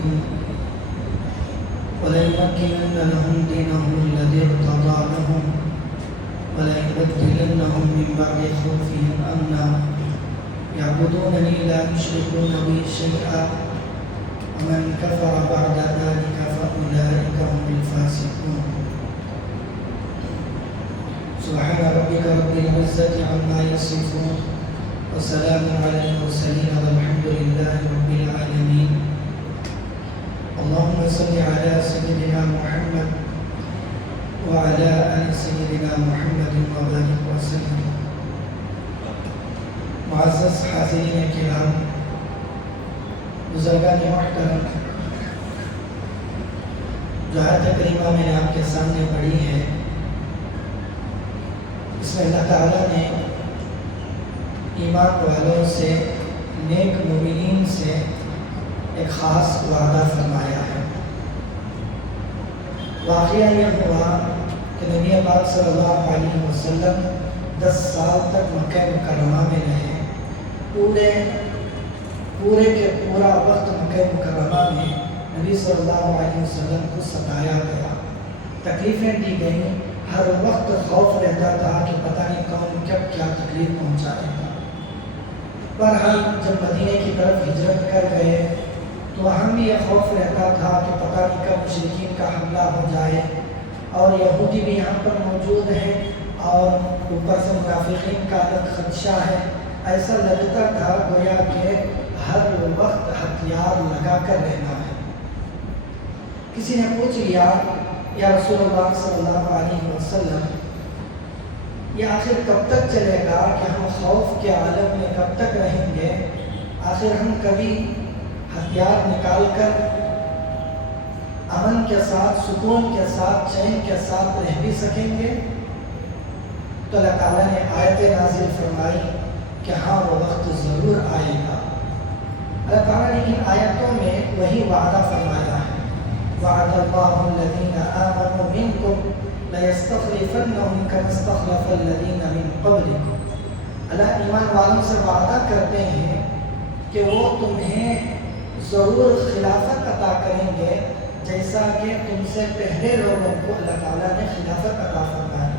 قبلكم وليمكنن لهم دينهم الذي ارتضى لهم وليبدلنهم من بعد خوفهم أمنا يعبدونني لا يشركون بي شيئا ومن كفر بعد ذلك فأولئك هم الفاسقون. سبحان ربك رب العزة عما يصفون وسلام على المرسلين والحمد لله رب العالمين. اللهم صل على سيدنا محمد وعلى آل سيدنا محمد وبارك وسلم. معزز حاضرین کرام، بزرگان محترم، جو آیت کریمہ میں نے آپ کے سامنے پڑھی ہے، اس میں اللہ تعالیٰ نے ایمان والوں سے، نیک مومنین سے ایک خاص وعدہ فرمایا ہے۔ واقعہ یہ ہوا کہ نبی پاک صلی اللہ علیہ وسلم 10 سال تک مکہ مکرمہ میں رہے۔ پورے کے پورا وقت مکہ مکرمہ میں نبی صلی اللہ علیہ وسلم کو ستایا گیا، تکلیفیں دی گئیں، ہر وقت خوف رہتا تھا کہ پتہ نہیں کون کب کیا تکلیف پہنچائے گا۔ بہرحال جب مدینے کی طرف ہجرت کر گئے تو وہاں بھی یہ خوف رہتا تھا کہ پتہ نہیں کب مشرکین کا حملہ ہو جائے، اور یہودی بھی یہاں پر موجود ہیں اور اوپر سے منافقین کا الگ خدشہ ہے۔ ایسا لگتا تھا گویا کہ ہر وقت ہتھیار لگا کر رہنا ہے۔ کسی نے پوچھ لیا، یا رسول اللہ صلی اللہ علیہ وسلم، یہ آخر کب تک چلے گا کہ ہم خوف کے عالم میں کب تک رہیں گے؟ آخر ہم کبھی ہتھیار نکال کر امن کے ساتھ، سکون کے ساتھ، چین کے ساتھ رہ بھی سکیں گے؟ تو اللہ تعالیٰ نے آیت نازل فرمائی کہ ہاں وہ وقت ضرور آئے گا۔ اللہ تعالیٰ نے ان آیتوں میں وہی وعدہ فرمایا ہے، وعد اللہ الذین آمنوا منکم لَيَسْتَخْلِفَنَّهُمْ كَمَا اسْتَخْلَفَ الَّذِينَ مِنْ قَبْلِكُمْ۔ اللہ ایمان والوں سے وعدہ کرتے ہیں کہ وہ تمہیں ضرور خلافت عطا کریں گے، جیسا کہ تم سے پہلے لوگوں کو اللہ تعالیٰ نے خلافت عطا فرمائی۔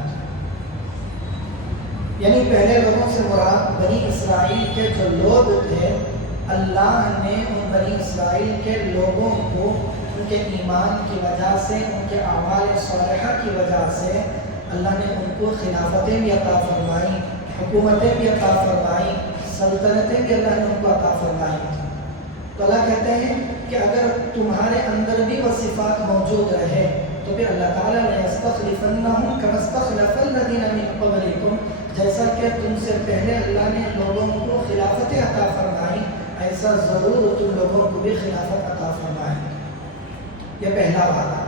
یعنی پہلے لوگوں سے مراد بنی اسرائیل کے جو لوگ تھے، اللہ نے ان بنی اسرائیل کے لوگوں کو ان کے ایمان کی وجہ سے، ان کے اعمال صالحہ کی وجہ سے اللہ نے ان کو خلافتیں بھی عطا فرمائی، حکومتیں بھی عطا فرمائی، سلطنتیں بھی اللہ نے ان کو عطا فرمائی۔ تو اللہ کہتے ہیں کہ اگر تمہارے اندر بھی وہ صفات موجود رہے تو پھر اللہ تعالیٰ نے يَسْتَخْلِفَنَّهُمْ كَمَا اسْتَخْلَفَ الَّذِينَ مِنْ قَبْلِكُمْ، جیسا کہ تم سے پہلے اللہ نے لوگوں کو خلافتیں عطا فرمائی، ایسا ضرور تم لوگوں کو بھی خلافت عطا فرمائے۔ یہ پہلا وعدہ۔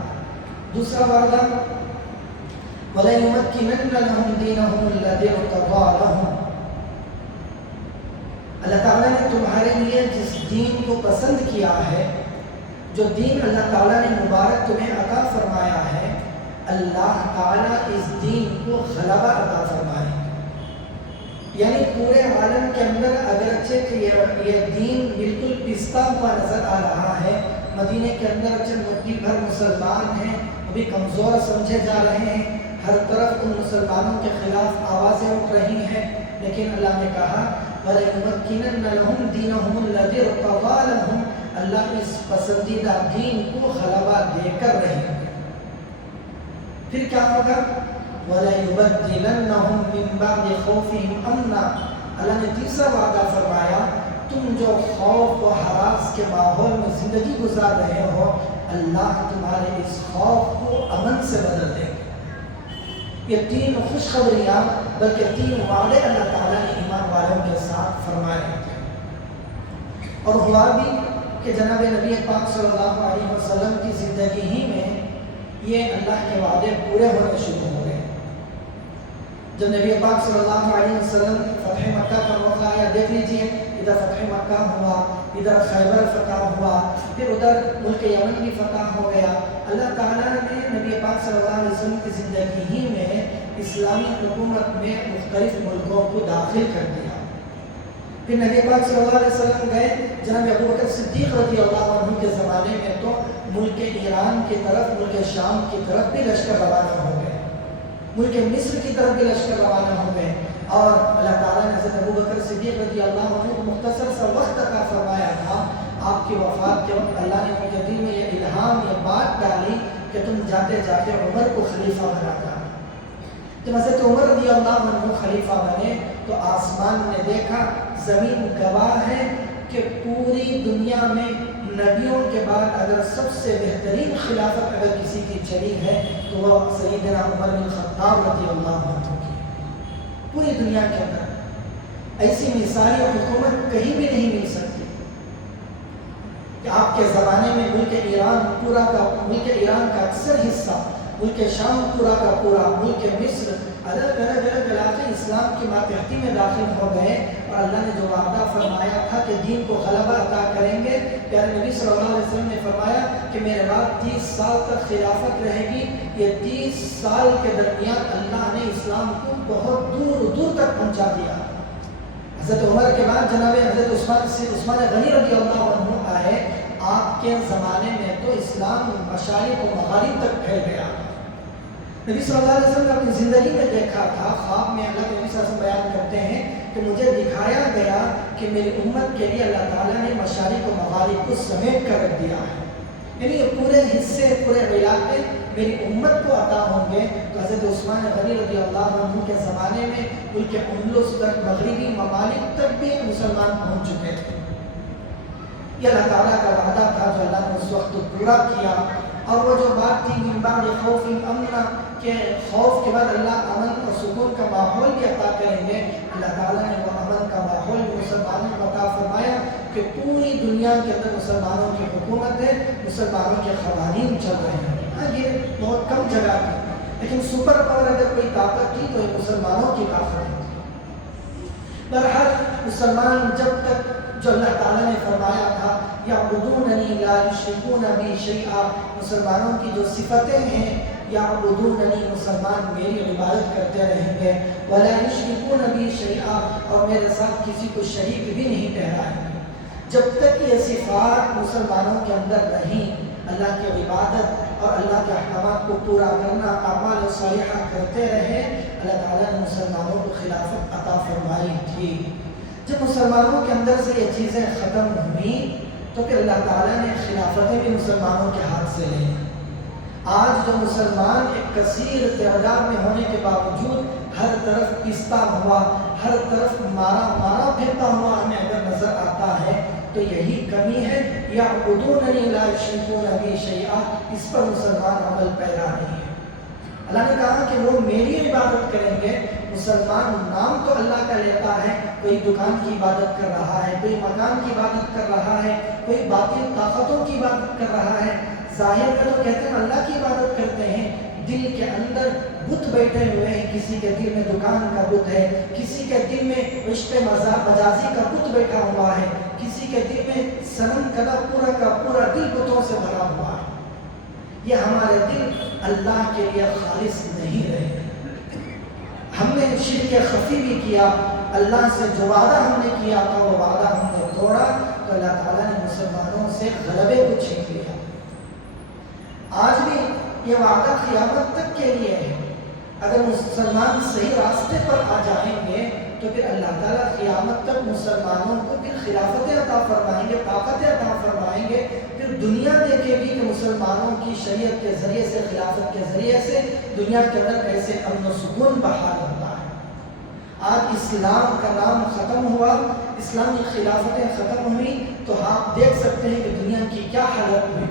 دوسرا وعدہ، وَلَيُمَكِّنَنَّ لَهُمْ دِينَهُمُ الَّذِي ارْتَضَىٰ لَهُمْ۔ اللہ تعالیٰ نے تمہارے لیے جس دین کو پسند کیا ہے، جو دین اللہ تعالیٰ نے مبارک تمہیں عطا فرمایا ہے، اللہ تعالیٰ اس دین کو غلبہ عطا فرمائے۔ یعنی پورے عالم کے اندر اگرچہ کہ یہ دین بالکل پستا ہوا نظر آ رہا ہے، مدینے کے اندر چند مٹھی بھر مسلمان ہیں، ابھی کمزور سمجھے جا رہے ہیں، ہر طرف ان مسلمانوں کے خلاف آوازیں اٹھ رہی ہیں، لیکن اللہ نے کہا وَلَيُمَكِّنَنَّ لَهُمْ دِينَهُمُ الَّذِي ارْتَضَىٰ لَهُمْ، اللہ اس پسندیدہ دین کو غلبہ دے کر رہیں گے۔ پھر کیا ہوگا؟ وَلَيُبَدِّلَنَّهُمْ مِنْ بَعْدِ خَوْفِهِمْ أَمْنًا، اللہ نے تیسرا وعدہ فرمایا، تم جو خوف و ہراس کے ماحول میں زندگی گزار رہے ہو، اللہ تمہارے اس خوف کو امن سے بدل دے گا۔ یہ 3 خوشخبریاں بلکہ 3 وعدے اللہ تعالیٰ نے ایمان والوں کے ساتھ فرمائے ہیں۔ اور ہوا بھی کہ جناب نبی پاک صلی اللہ علیہ وسلم کی زندگی ہی میں یہ اللہ کے وعدے پورے ہونے شروع ہو گئے۔ جب نبی پاک صلی اللہ علیہ وسلم فتح مکہ کا موقع آیا، دیکھ لیجئے، ادھر فتح مکہ ہوا، ادھر خیبر فتح ہوا، پھر ادھر ملک یمن بھی فتح ہو گیا۔ اللہ تعالیٰ نے نبی پاک صلی اللہ علیہ وسلم کی زندگی ہی میں اسلامی حکومت میں مختلف ملکوں کو داخل کر دیا۔ پھر نبی پاک صلی اللہ علیہ وسلم گئے جناب ابو بکر صدیق رضی اللہ عنہ کے زمانے میں تو ملک ایران کی طرف، ملک شام کی طرف بھی لشکر روانہ ہو گئے، ملک مصر کی طرف بھی لشکر روانہ ہو گئے، اور اللہ تعالیٰ نے حضرت ابو بکر صدیق رضی اللہ عنہ کو مختصر سا وقت عطا فرمایا تھا۔ آپ کی وفات کے وقت اللہ نے ان کے دل میں یہ الہام، یہ بات ڈالی کہ تم جاتے جاتے عمر کو خلیفہ بنا دو۔ جب حضرت عمر رضی اللہ عنہ خلیفہ بنے تو آسمان نے دیکھا، زمین گواہ ہے کہ پوری دنیا میں نبیوں کے بعد اگر سب سے بہترین خلافت اگر کسی کی چلی ہے تو وہ سیدنا عمر بن خطاب رضی اللہ عنہ کی۔ پوری دنیا کے اندر ایسی مثالی حکومت کہیں بھی نہیں مل سکتی کہ آپ کے زمانے میں ملک ایران کا اکثر حصہ، ملک شام پورا کا پورا، ملک مصر، الگ الگ علاقے اسلام کی ماتحتی میں داخل ہو گئے، اور اللہ نے جو وعدہ فرمایا تھا کہ دین کو غلبہ عطا کریں گے، پیارے نبی صلی اللہ علیہ وسلم نے فرمایا کہ میرے بعد 30 سال تک خلافت رہے گی۔ یہ 30 سال کے درمیان اللہ نے اسلام کو بہت دور دور تک پہنچا دیا۔ حضرت عمر کے بعد جناب حضرت عثمان غنی رضی اللہ عنہ آئے۔ آپ کے زمانے میں تو اسلام مشارق و مغارب تک پھیل گیا۔ نبی صلی اللہ علیہ وسلم نے اپنی زندگی میں دیکھا تھا، خواب میں اللہ کے نبی صلی اللہ علیہ وسلم بیان کرتے ہیں کہ مجھے دکھایا گیا کہ میری امت کے لیے اللہ تعالیٰ نے مشارق و مغارب کو سمیٹ کر رکھ دیا ہے، یعنی یہ پورے حصے، پورے علاقے میری امت کو عطا ہوں گے۔ تو حضرت عثمان غنی رضی اللہ عنہ کے زمانے میں ملک اندلس تک، مغربی ممالک تک بھی مسلمان پہنچ چکے تھے۔ یہ اللہ تعالیٰ کا وعدہ تھا جو اللہ نے اس وقت پورا کیا۔ اور وہ جو بات تھی من بعد خوف امنا، کہ خوف کے بعد اللہ امن اور سکون کا ماحول بھی عطا کریں گے، اللہ تعالیٰ نے وہ امن کا ماحول مسلمانوں کو عطا فرمایا کہ پوری دنیا کے اندر مسلمانوں کی حکومت ہے، مسلمانوں کے قوانین چل رہے ہیں۔ ہاں یہ بہت کم جگہ تھی، لیکن سپر پاور اگر کوئی طاقت تھی تو یہ مسلمانوں کی طاقت ہے۔ بہرحال مسلمان جب تک جو اللہ تعالیٰ نے فرمایا تھا یعبدوننی لا یشرکون بی شیئا، مسلمانوں کی جو صفتیں ہیں، یعبدوننی، مسلمان میری عبادت کرتے رہیں گے، ولا یشرکون بی شیئا، اور میرے ساتھ کسی کو شریک بھی نہیں ٹھہرائیں گے۔ جب تک یہ صفات مسلمانوں کے اندر رہیں، اللہ کی عبادت اور اللہ کے احکامات کو پورا کرنا، اعمال صالحہ کرتے رہے، اللہ تعالیٰ نے مسلمانوں کو خلافت عطا فرمائی تھی۔ جب مسلمانوں کے اندر سے یہ چیزیں ختم ہوئیں تو پھر اللہ تعالیٰ نے خلافتیں بھی مسلمانوں کے ہاتھ سے لیں۔ آج جو مسلمان ایک کثیر تعداد میں ہونے کے باوجود ہر طرف پستا ہوا، ہر طرف مارا پھرتا ہوا ہمیں اگر نظر آتا ہے تو یہی کمی ہے، یعبدوننی لا یشرکون بی شیئا، اس پر مسلمان عمل پیرا نہیں ہے۔ اللہ نے کہا کہ وہ میری عبادت کریں گے۔ مسلمان نام تو اللہ کا لیتا ہے، کوئی دکان کی عبادت کر رہا ہے، کوئی مکان کی عبادت کر رہا ہے، کوئی باطل طاقتوں کی عبادت کر رہا ہے۔ ظاہر میں تو کہتے ہیں اللہ کی عبادت کرتے ہیں، دل کے اندر بت بیٹھے ہوئے ہیں، کسی کے دل میں دکان کا بت ہے، کسی کے دل میں عشق مجازی کا بت بیٹھا ہوا ہے، کسی کے دل میں صنم کا پورا دل بتوں سے بھرا ہوا ہے۔ یہ ہمارے دل اللہ کے لیے خالص نہیں رہے۔ ہم نے شرک خفی بھی کیا، اللہ سے جو وعدہ ہم نے کیا تھا وہ وعدہ ہم نے توڑا، تو اللہ تعالیٰ نے مسلمانوں سے غلبے کو چھین لیا۔ آج بھی یہ وعدہ قیامت تک کے لیے ہے۔ اگر مسلمان صحیح راستے پر آ جائیں گے تو پھر اللہ تعالیٰ قیامت تک مسلمانوں کو پھر خلافتیں عطا فرمائیں گے، طاقتیں عطا فرمائیں گے۔ پھر دنیا دیکھے گی کہ مسلمانوں کی شریعت کے ذریعے سے، خلافت کے ذریعے سے دنیا کے اندر کیسے امن و سکون بحال ہوتا ہے۔ آج اسلام کا نام ختم ہوا، اسلامی خلافتیں ختم ہوئی، تو آپ دیکھ سکتے ہیں کہ دنیا کی کیا حالت ہوئی۔